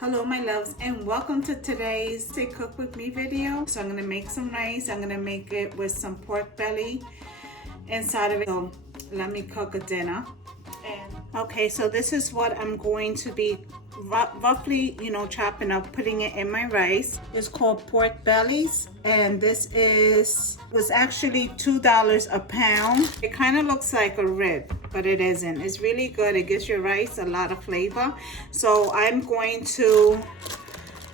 Hello my loves, and welcome to today's Say Cook With Me video. So I'm gonna make some rice. I'm gonna make it with some pork belly inside of it. So let me cook a dinner. And okay, so this is what I'm going to be roughly, chopping up, putting it in my rice. It's called pork bellies, and this was actually $2 a pound. It kind of looks like a rib, but it isn't. It's really good. It gives your rice a lot of flavor. So I'm going to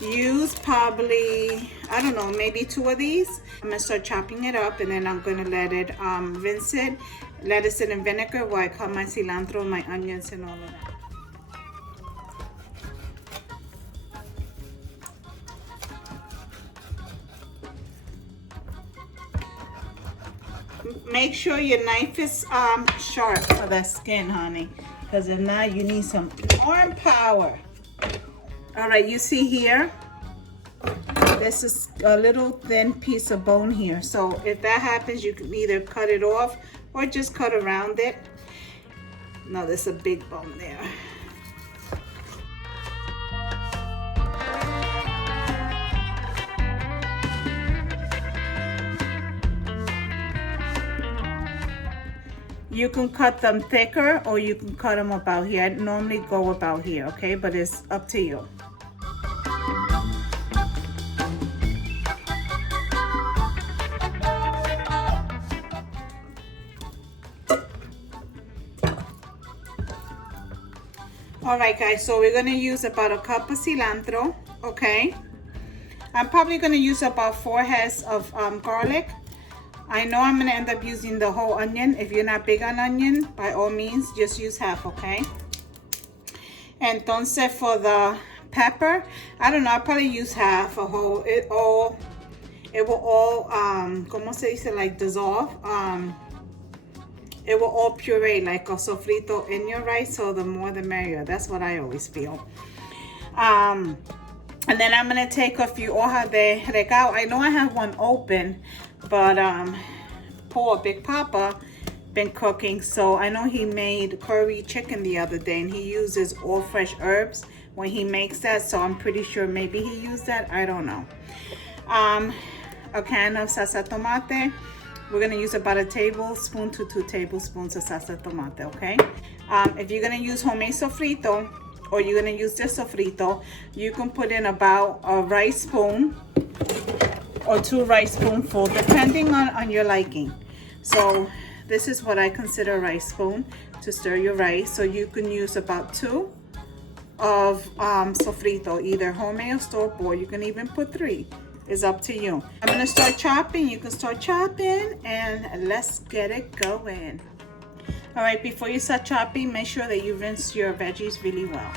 use probably, I don't know, maybe 2 of these. I'm gonna start chopping it up, and then I'm gonna let it rinse it, let it sit in vinegar while I cut my cilantro, my onions, and all of that. Make sure your knife is sharp for that skin, honey, because if not, you need some arm power. All right, you see here, this is a little thin piece of bone here. So if that happens, you can either cut it off or just cut around it. No, there's a big bone there. You can cut them thicker or you can cut them about here. I normally go about here, okay? But it's up to you. All right, guys, so we're gonna use about a cup of cilantro, okay? I'm probably gonna use about 4 heads of garlic. I know I'm gonna end up using the whole onion. If you're not big on onion, by all means, just use half, okay? Entonces for the pepper, I don't know, I'll probably use half, a whole. It will all, como se dice, like dissolve. It will all puree like a sofrito in your rice, so the more the merrier. That's what I always feel. And then I'm gonna take a few hojas de regao. I know I have one open, but poor Big Papa been cooking, so I know he made curry chicken the other day, and he uses all fresh herbs when he makes that, so I'm pretty sure maybe he used that. I don't know. A can of salsa tomate. We're gonna use about 1 tablespoon to 2 tablespoons of salsa tomate, okay? If you're gonna use homemade sofrito, or you're gonna use this sofrito, you can put in about a rice spoon or 2 rice spoonfuls, depending on your liking. So this is what I consider a rice spoon to stir your rice. So you can use about 2 of sofrito, either homemade or store-bought. You can even put 3. It's up to you. I'm gonna start chopping. You can start chopping, and let's get it going. All right, before you start chopping, make sure that you rinse your veggies really well.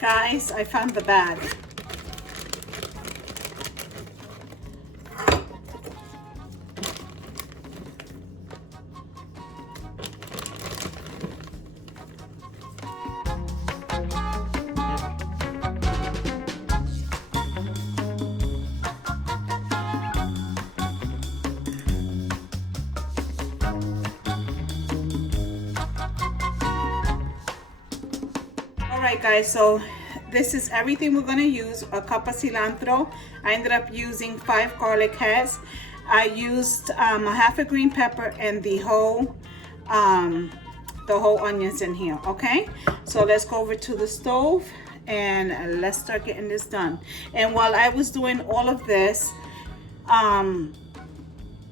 Guys, I found the bag. All right, guys, so this is everything we're gonna use. A cup of cilantro. I ended up using 5 garlic heads. I used a half a green pepper and the whole onions in here, okay? So let's go over to the stove and let's start getting this done. And while I was doing all of this, I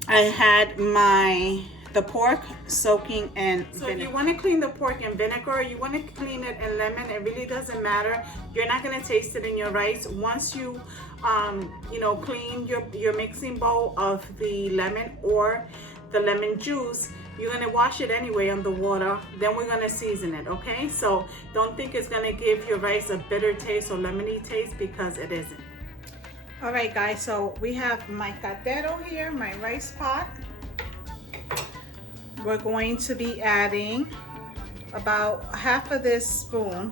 had my the pork soaking in vinegar. So if you want to clean the pork in vinegar, you want to clean it in lemon, it really doesn't matter. You're not going to taste it in your rice. Once you you know, clean your mixing bowl of the lemon or the lemon juice, you're going to wash it anyway on the water. Then we're going to season it, okay? So don't think it's going to give your rice a bitter taste or lemony taste, because it isn't. All right, guys, so we have my caldero here, my rice pot. We're going to be adding about half of this spoon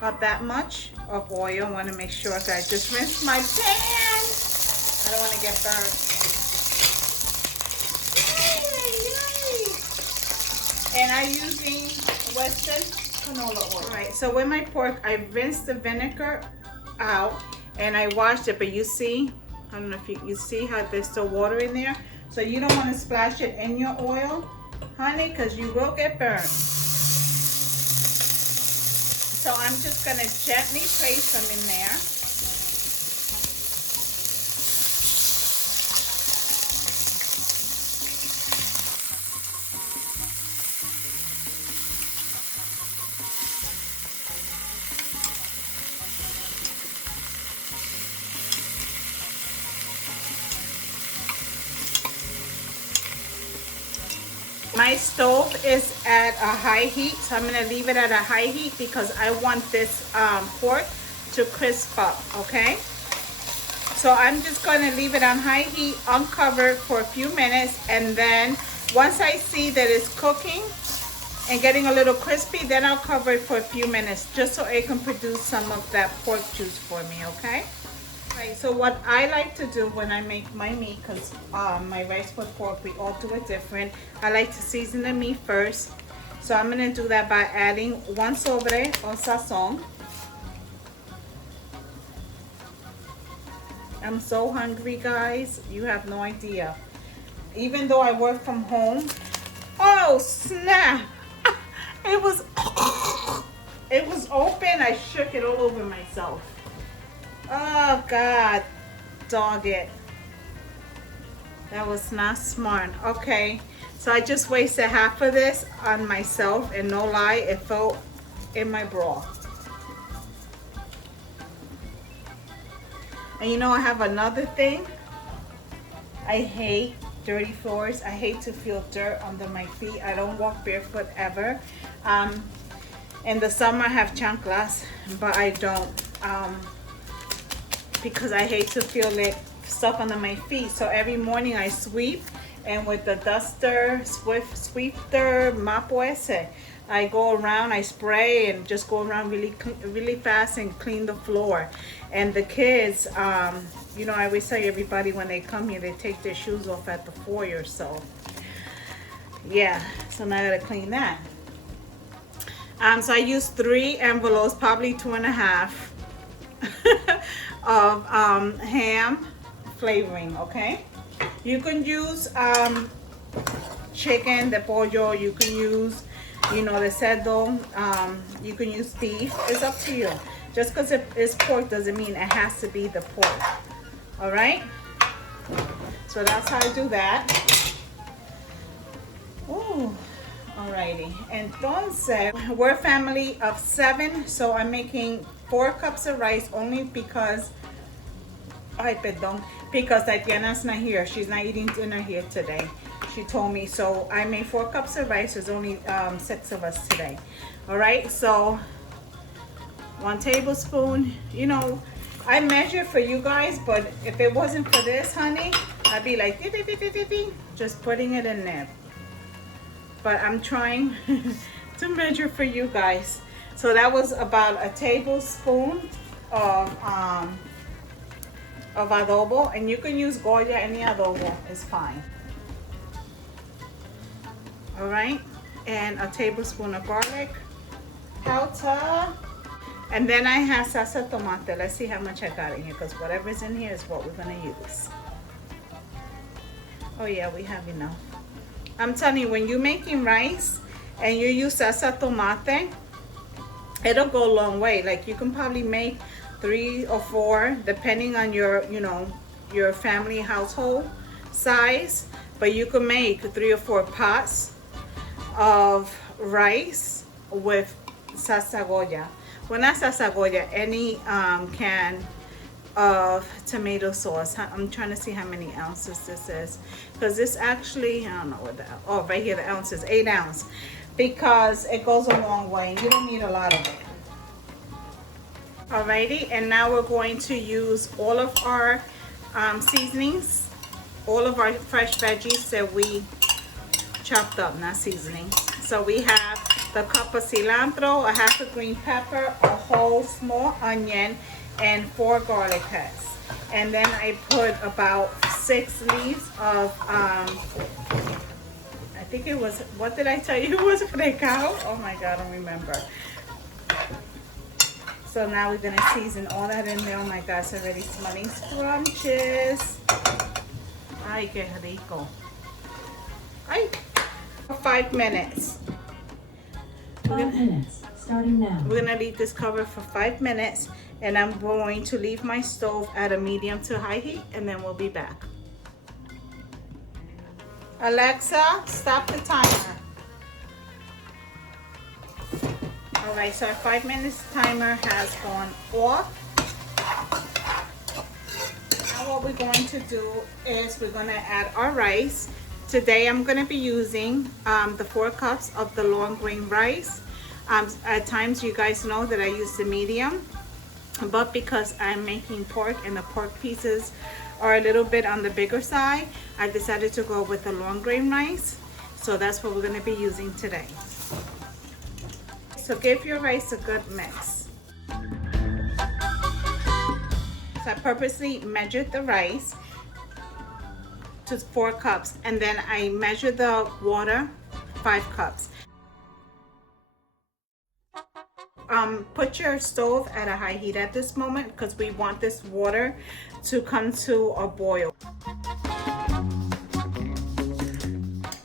of that much of oil. I want to make sure that I just rinse my pan. I don't want to get burnt. And I'm using Western canola oil. All right, so with my pork, I rinsed the vinegar out and I washed it, but you see, I don't know if you see how there's still water in there. So you don't want to splash it in your oil, honey, because you will get burned. So I'm just going to gently place them in there. My stove is at a high heat, so I'm going to leave it at a high heat because I want this pork to crisp up, okay? So I'm just going to leave it on high heat, uncovered for a few minutes, and then once I see that it's cooking and getting a little crispy, then I'll cover it for a few minutes just so it can produce some of that pork juice for me, okay? Right, so what I like to do when I make my meat, because my rice with pork, we all do it different. I like to season the meat first. So I'm going to do that by adding 1 sobre of sazon. I'm so hungry, guys. You have no idea. Even though I work from home. Oh, snap. It was open. I shook it all over myself. Oh, God, dog it. That was not smart. Okay, so I just wasted half of this on myself, and no lie, it fell in my bra. And you know, I have another thing. I hate dirty floors. I hate to feel dirt under my feet. I don't walk barefoot ever. In the summer, I have chanclas, but I don't. Because I hate to feel it stuck under my feet. So every morning I sweep, and with the duster, sweeper, mapo ese, I go around, I spray and just go around really fast and clean the floor. And the kids, you know, I always tell everybody when they come here, they take their shoes off at the foyer. So yeah, so now I gotta clean that. So I used 3 envelopes, probably 2.5 of ham flavoring, okay? You can use chicken, the pollo, you can use, you know, the cerdo, you can use beef. It's up to you. Just because it's pork doesn't mean it has to be the pork. All right? So that's how I do that. Ooh. Alrighty. Entonces, we're a family of 7, so I'm making 4 cups of rice only because, because Tatiana's not here. She's not eating dinner here today. She told me, so I made 4 cups of rice. There's only 6 of us today. All right, so 1 tablespoon. You know, I measure for you guys, but if it wasn't for this, honey, I'd be like, just putting it in there. But I'm trying to measure for you guys. So that was about a tablespoon of adobo, and you can use Goya, any adobo is fine. All right, and a tablespoon of garlic powder, and then I have salsa tomate. Let's see how much I got in here, because whatever's in here is what we're gonna use. Oh yeah, we have enough. I'm telling you, when you're making rice and you use salsa tomate, it'll go a long way. Like, you can probably make 3 or 4, depending on your, you know, your family household size. but you can make 3 or 4 pots of rice with sasagoya. Well, not sasagoya, any can of tomato sauce. I'm trying to see how many ounces this is, because this actually, I don't know what the, oh, right here the ounce is 8 ounce, because it goes a long way. You don't need a lot of it. Alrighty, and now we're going to use all of our seasonings, all of our fresh veggies that we chopped up, not seasoning. So we have the cup of cilantro, a half a green pepper, a whole small onion, and 4 garlic heads. And then I put about 6 leaves of, I think it was, what did I tell you it was, frecao? Oh my God, I don't remember. So now we're gonna season all that in there. Oh my God, it's already smelling scrumptious. Ay, qué rico. Ay, for 5 minutes. 5 minutes, starting now. We're gonna leave this covered for 5 minutes, and I'm going to leave my stove at a medium to high heat, and then we'll be back. Alexa, stop the timer. All right, so our 5 minutes timer has gone off. Now what we're going to do is we're gonna add our rice. Today I'm gonna be using the 4 cups of the long grain rice. At times you guys know that I use the medium, but because I'm making pork and the pork pieces are a little bit on the bigger side, I decided to go with the long grain rice. So that's what we're gonna be using today. So give your rice a good mix. So I purposely measured the rice to 4 cups, and then I measured the water 5 cups. Put your stove at a high heat at this moment, because we want this water to come to a boil.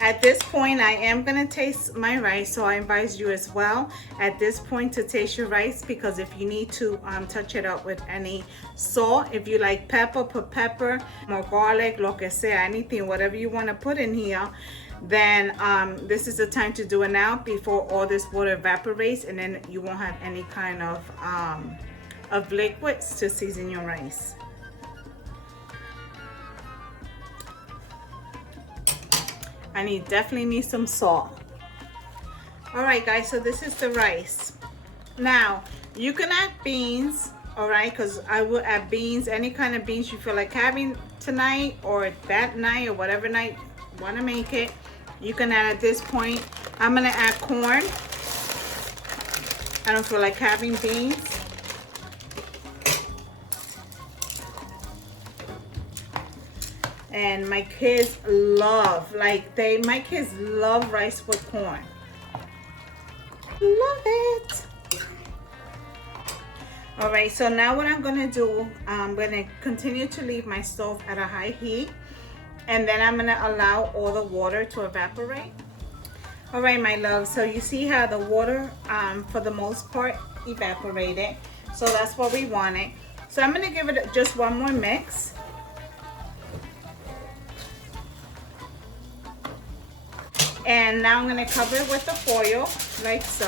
At this point, I am gonna taste my rice, so I advise you as well at this point to taste your rice, because if you need to touch it up with any salt, if you like pepper, put pepper, more garlic, lo que sea, anything, whatever you want to put in here, then this is the time to do it now before all this water evaporates, and then you won't have any kind of liquids to season your rice. I definitely need some salt. All right, guys, so this is the rice. Now, you can add beans, all right, because I will add beans, any kind of beans you feel like having tonight or that night or whatever night you want to make it. You can add at this point. I'm going to add corn. I don't feel like having beans. And my kids love, my kids love rice with corn. Love it. All right, so now what I'm gonna do, I'm gonna continue to leave my stove at a high heat, and then I'm gonna allow all the water to evaporate. All right, my love, so you see how the water, for the most part, evaporated. So that's what we wanted. So I'm gonna give it just one more mix. And now I'm going to cover it with the foil, like so.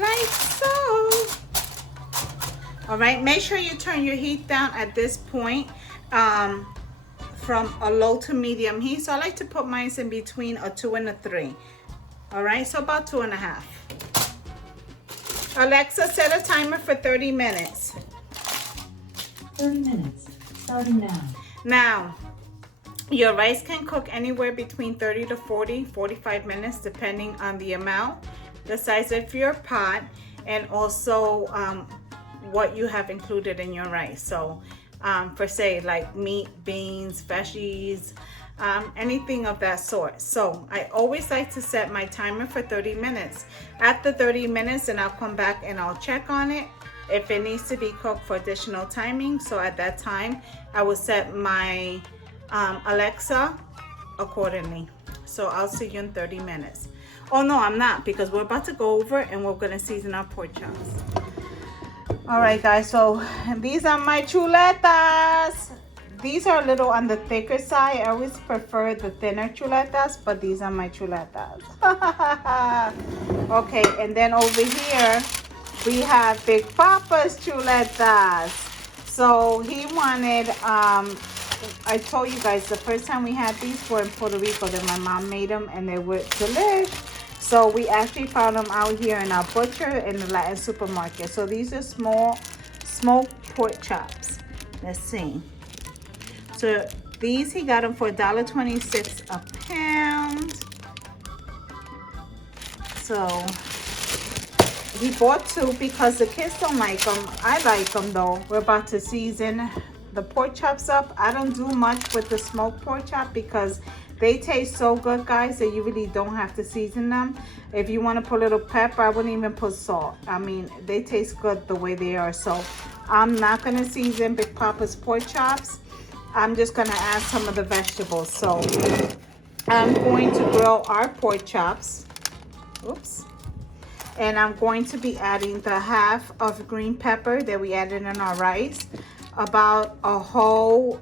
Like so. All right, make sure you turn your heat down at this point from a low to medium heat. So I like to put mine in between a 2 and a 3. All right, so about 2.5. Alexa, set a timer for 30 minutes. 30 minutes, starting now. Now, your rice can cook anywhere between 30 to 40, 45 minutes, depending on the amount, the size of your pot, and also what you have included in your rice. So, for say, like meat, beans, veggies, anything of that sort. So, I always like to set my timer for 30 minutes. After 30 minutes, and I'll come back and I'll check on it if it needs to be cooked for additional timing. So at that time, I will set my Alexa accordingly. So I'll see you in 30 minutes. Oh no, I'm not, because we're about to go over and we're gonna season our pork chops. All right, guys, so these are my chuletas. These are a little on the thicker side. I always prefer the thinner chuletas, but these are my chuletas. Okay, and then over here, we have Big Papa's chuletas. So he wanted, I told you guys the first time we had these were in Puerto Rico, that my mom made them, and they were delish. So we actually found them out here in our butcher in the Latin supermarket. So these are small smoked pork chops. Let's see. So these, he got them for $1.26 a pound. So he bought 2 because the kids don't like them. I like them though. We're about to season the pork chops up. I don't do much with the smoked pork chop because they taste so good, guys, that you really don't have to season them. If you want to put a little pepper, I wouldn't even put salt. I mean, they taste good the way they are. So I'm not going to season Big Papa's pork chops. I'm just going to add some of the vegetables. So I'm going to grill our pork chops. Oops. And I'm going to be adding the half of green pepper that we added in our rice. About a whole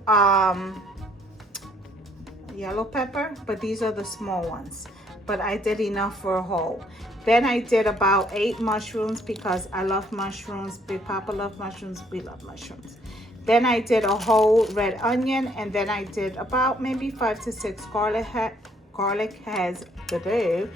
yellow pepper, but these are the small ones, but I did enough for a whole. Then I did about 8 mushrooms because I love mushrooms. Big Papa loves mushrooms. We love mushrooms. Then I did a whole red onion, and then I did about maybe 5 to 6 garlic heads today.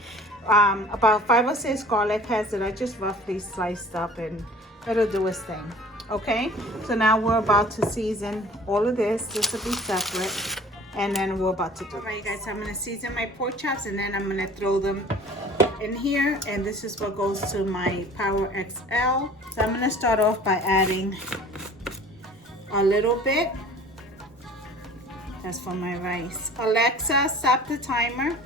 About 5 or 6 garlic heads that I just roughly sliced up, and it'll do its thing. Okay, so now we're about to season all of this. This will be separate. And then we're about to do. All right, guys, I'm gonna season my pork chops, and then I'm gonna throw them in here. And this is what goes to my Power XL. So I'm gonna start off by adding a little bit. That's for my rice. Alexa, stop the timer.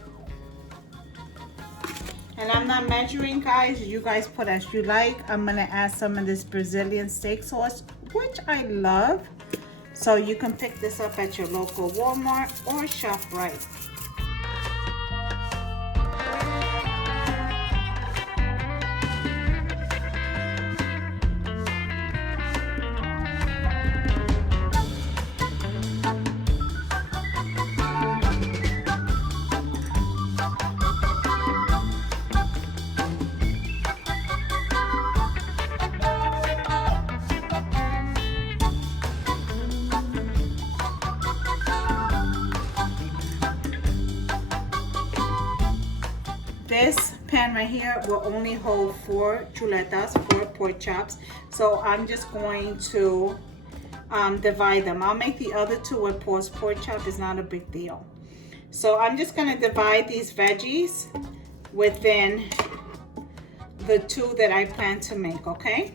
And I'm not measuring, guys. You guys put as you like. I'm gonna add some of this Brazilian steak sauce, which I love. So you can pick this up at your local Walmart or ShopRite. This pan right here will only hold 4 chuletas, 4 pork chops. So I'm just going to divide them. I'll make the other 2 with pork chop. It's not a big deal. So I'm just going to divide these veggies within the 2 that I plan to make, okay?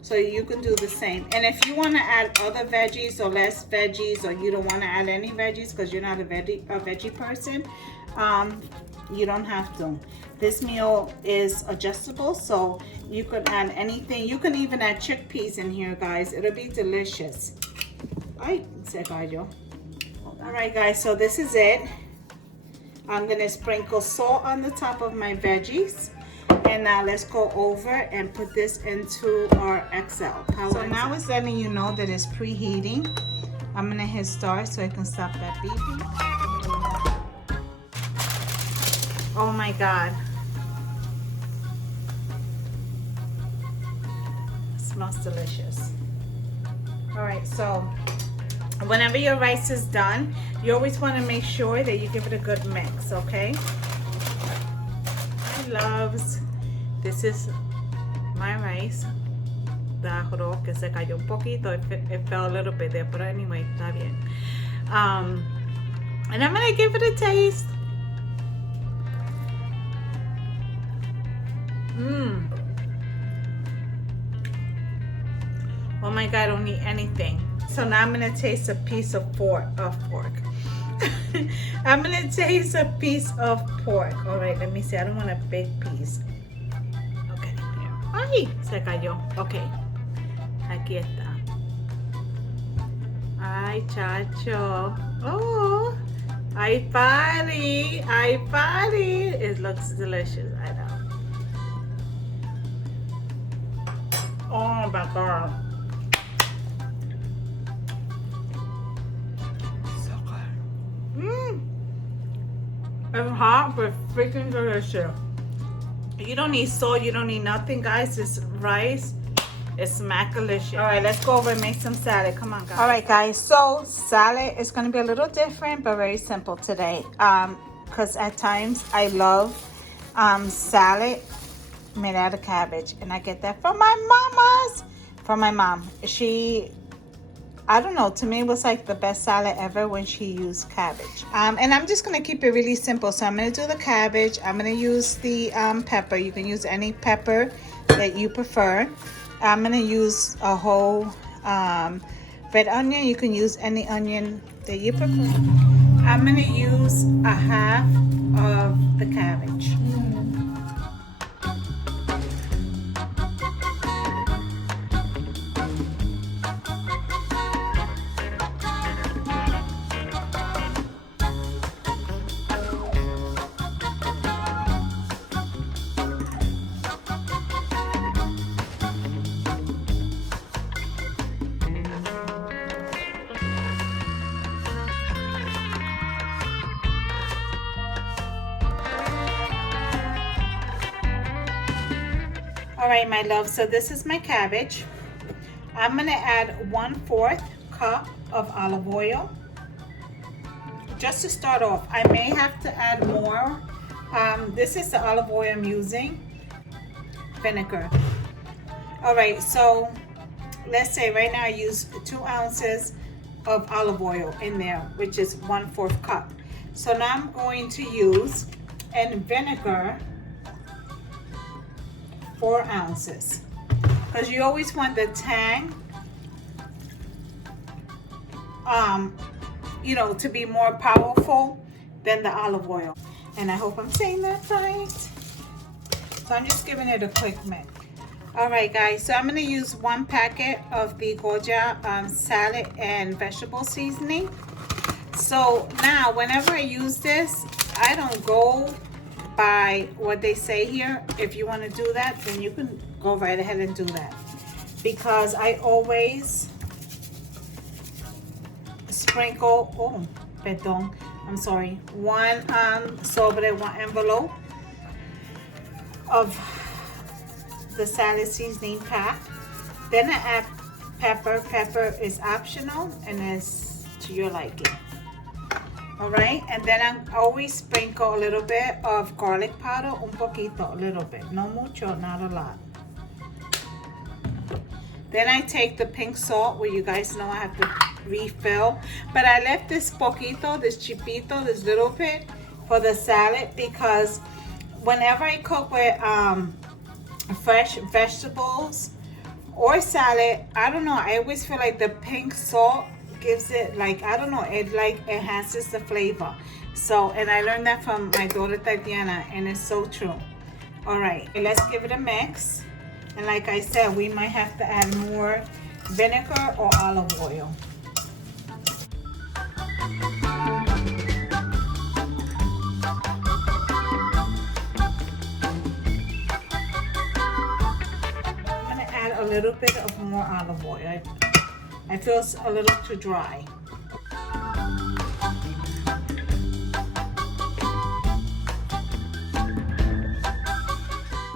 So you can do the same. And if you want to add other veggies or less veggies, or you don't want to add any veggies because you're not a veggie person, you don't have to. This meal is adjustable, so you can add anything. You can even add chickpeas in here, guys. It'll be delicious. Ay, se cayó. All right, guys, so this is it. I'm gonna sprinkle salt on the top of my veggies. And now let's go over and put this into our XL. So now it's letting you know that it's preheating. I'm gonna hit start so it can stop that beeping. Oh my God. It smells delicious. All right, so whenever your rice is done, you always want to make sure that you give it a good mix, okay? I loves, this is my rice. The arroz que se cayó un poquito. It fell a little bit there, but anyway, está bien. And I'm gonna give it a taste. Oh my God, I don't need anything. So now I'm gonna taste a piece of pork. I'm gonna taste a piece of pork. All right, let me see. I don't want a big piece. Okay, here. Ay, se cayó. Okay, aquí está. Ay, chacho. Oh, ay, party. Ay, party. It looks delicious. I know. Oh my God. So good. It's hot, but freaking delicious. You don't need salt, you don't need nothing, guys. It's rice. It's smack-alicious. All right, let's go over and make some salad. Come on, guys. All right, guys. So salad is going to be a little different, but very simple today. Because at times I love salad made out of cabbage, and I get that from my mom. I don't know, to me it was like the best salad ever when she used cabbage. And I'm just gonna keep it really simple. So I'm gonna do the cabbage. I'm gonna use the pepper. You can use any pepper that you prefer. I'm gonna use a whole red onion. You can use any onion that you prefer. I'm gonna use a half of the cabbage. All right, my love, so this is my cabbage. I'm gonna add 1/4 cup of olive oil. Just to start off, I may have to add more. This is the olive oil I'm using. Vinegar. All right, so let's say right now I use 2 ounces of olive oil in there, which is 1/4 cup. So now I'm going to use, and vinegar, 4 ounces, because you always want the tang, you know, to be more powerful than the olive oil. And I hope I'm saying that right. So I'm just giving it a quick mix. All right, guys. So I'm gonna use 1 packet of the Goya salad and vegetable seasoning. So now, whenever I use this, I don't go by what they say here. If you want to do that, then you can go right ahead and do that, because I always sprinkle, oh perdón, I'm sorry, 1 sobre 1 envelope of the salad seasoning pack. Then I add pepper. Pepper is optional and is to your liking. All right, and then I always sprinkle a little bit of garlic powder, un poquito, a little bit, no mucho, not a lot. Then I take the pink salt, where you guys know I have to refill, but I left this poquito, this chipito, this little bit for the salad, because whenever I cook with fresh vegetables or salad, I don't know, I always feel like the pink salt gives it, like, I don't know, it like enhances the flavor. So, and I learned that from my daughter Tatiana, and it's so true. All right, let's give it a mix. And like I said, we might have to add more vinegar or olive oil. I'm gonna add a little bit of more olive oil. I feel it's a little too dry.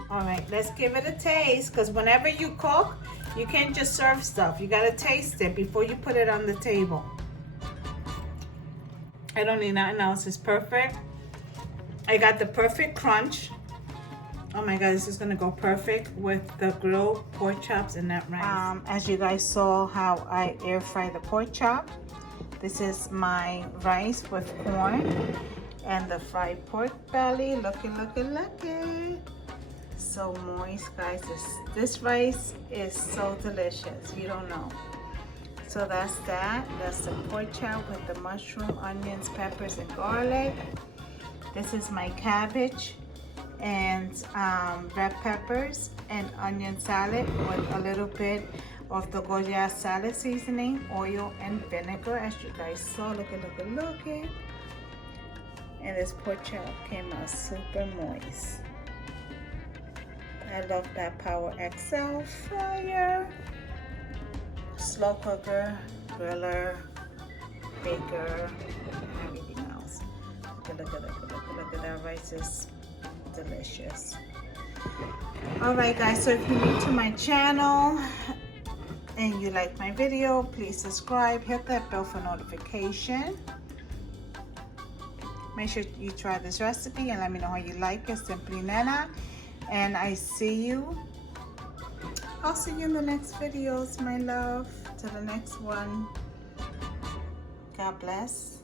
All right, let's give it a taste, because whenever you cook, you can't just serve stuff. You gotta taste it before you put it on the table. I don't need nothing else. It's perfect. I got the perfect crunch. Oh my God, this is gonna go perfect with the grilled pork chops and that rice. As you guys saw how I air fry the pork chop, this is my rice with corn and the fried pork belly. Looky. So moist, guys. This rice is so delicious. You don't know. So that's that. That's the pork chop with the mushroom, onions, peppers, and garlic. This is my cabbage and red peppers and onion salad with a little bit of the Goya salad seasoning, oil, and vinegar, as you guys saw. Look at. And this pork chop came out super moist. I love that Power XL fryer. Slow cooker, griller, baker, and everything else. Look at that rice is delicious. Alright guys, so if you're new to my channel and you like my video, please subscribe, hit that bell for notification. Make sure you try this recipe and let me know how you like it. Simply Nana. And I'll see you in the next videos, my love. Till the next one. God bless.